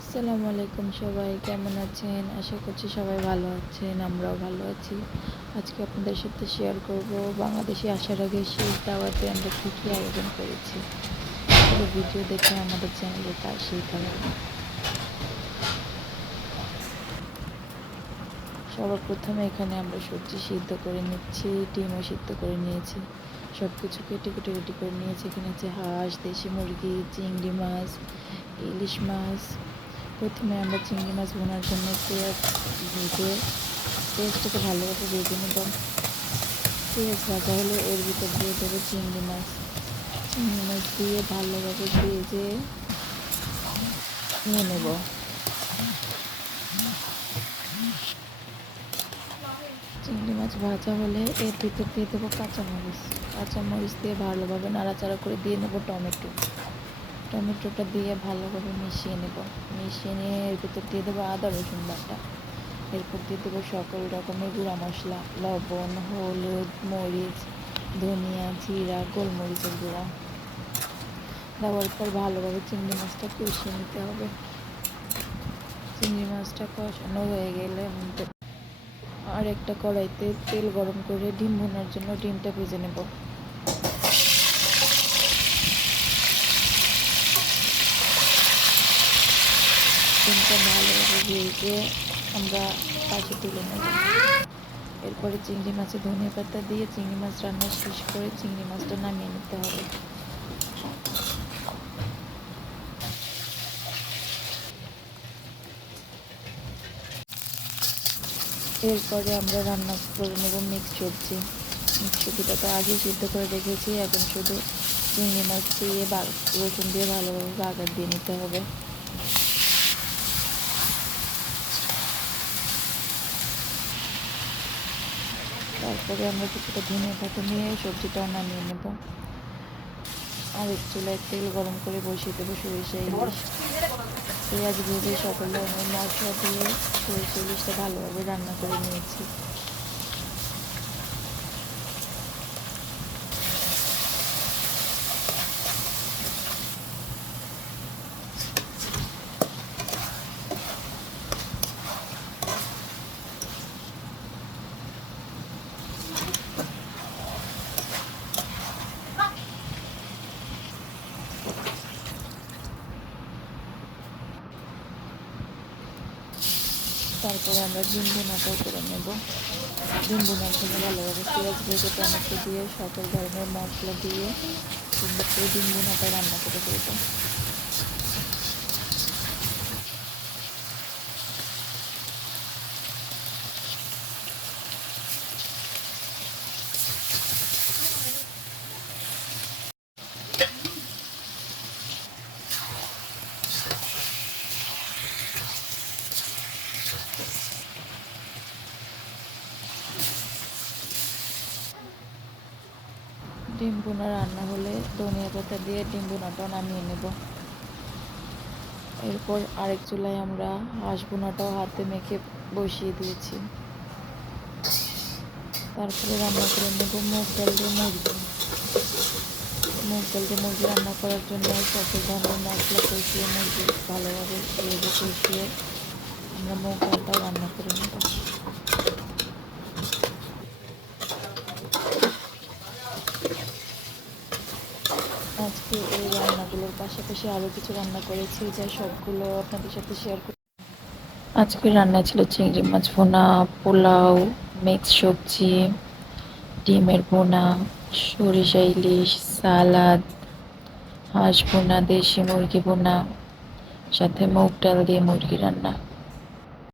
আসসালামু আলাইকুম, সবাই কেমন আছেন? আশা করছি সবাই ভালো আছেন, আমরাও ভালো আছি। আজকে আপনাদের সাথে শেয়ার করব বাংলাদেশে আসার আগে শেষ দাওয়াতে আমরা কী কী আয়োজন করেছি। পুরো ভিডিও দেখে আমাদের চ্যানেলে পাশেই থাকবেন। সবার প্রথমে এখানে আমরা সবজি সিদ্ধ করে নিচ্ছি, ডিমও সিদ্ধ করে নিয়েছি, সব কিছু কেটে কেটে রেডি করে নিয়েছি। এখানে আছে হাঁস, দেশি মুরগি, চিংড়ি মাছ, ইলিশ মাছ। প্রথমে আমরা চিংড়ি মাছ ভোনার জন্য পেঁয়াজ ভেজে পেঁয়াজটাকে ভালোভাবে ভেজে নেব। পেঁয়াজ ভাজা হলে এর ভিতর দিয়ে দেবো চিংড়ি মাছ। চিংড়ি মাছ দিয়ে ভালোভাবে ভেজে নিয়ে নেব। চিংড়ি মাছ ভাজা হলে এর ভিতর দিয়ে দেবো কাঁচামরিচ। কাঁচামরিচ দিয়ে ভালোভাবে নাড়াচাড়া করে দিয়ে নেব টমেটো। টমেটোটা দিয়ে ভালোভাবে মিশিয়ে নেব। মিশিয়ে নিয়ে এর ভিতর দিয়ে দেবো আদা রসুন বাটা। এরপর দিয়ে দেবো সকল রকমের গুঁড়া মশলা, লবণ, হলুদ, মরিচ, ধনিয়া, জিরা, গোলমরিচের গুঁড়া। দেওয়ার পর ভালোভাবে চিংড়ি মাছটা কষিয়ে নিতে হবে। চিংড়ি মাছটা কষানো হয়ে গেলে আর একটা কড়াইতে তেল গরম করে ডিম ভুনার জন্য ডিমটা ভেজে নেব। ডিমটা ভালোভাবে ভেজে আমরা পাশে তুলে নেব। এরপরে চিংড়ি মাছে ধনে পাতা দিয়ে চিংড়ি মাছ রান্না শেষ করে চিংড়ি মাছটা নামিয়ে নিতে হবে। এরপরে আমরা রান্না করে নেব মিক্স সবজি। মিক্স সবজিটা তো আগে সিদ্ধ করে রেখেছি, এখন শুধু চিংড়ি মাছ দিয়ে রসুন দিয়ে ভালোভাবে বাগার দিয়ে নিতে হবে। তারপরে আমরা কিছুটা ধনিয়া পাতা নিয়ে সবজিটাও নামিয়ে নেব। আর এক চুলায় তেল গরম করে বসিয়ে দেবো সরিষা ইলিশ। পেঁয়াজ ভেজে সকল ধরনের মশলা দিয়ে সরিষা ইলিশটা ভালোভাবে রান্না করে নিয়েছি। তারপরে আমরা ডিম ভুনাটাও করে নেব। ডিম ভুনার জন্য ভালোভাবে পেঁয়াজ ভেজে টমেটো দিয়ে সকল ধরনের মশলা দিয়ে সুন্দর করে ডিম ভুনাটা রান্না করে দেবো। ডিম ভুনা রান্না হলে ধনিয়া পাতা দিয়ে ডিম ভুনাটাও নামিয়ে নেব। এরপর আরেক চুলায় আমরা হাঁস ভুনাটাও হাতে মেখে বসিয়ে দিয়েছি। তারপরে রান্না করে নেব মুগ ডাল দিয়ে মুরগি। মুগ ডাল দিয়ে মুরগি রান্না করার জন্য সকল ধরনের মশলা কষিয়ে মুরগি ভালোভাবে ভেজে কষিয়ে আমরা মুগ ডালটাও রান্না করে নেব। আজকে এই রান্নাগুলোর পাশাপাশি আরও কিছু রান্না করেছি, যা সবগুলো আপনাদের সাথে শেয়ার করি। আজকে রান্না ছিল চিংড়ি মাছ ভুনা, পোলাও, মিক্স সবজি, ডিমের ভুনা, সরিষা ইলিশ, সালাদ, হাঁস ভুনা, দেশি মুরগি ভুনা, সাথে মুগ ডাল দিয়ে মুরগি রান্না।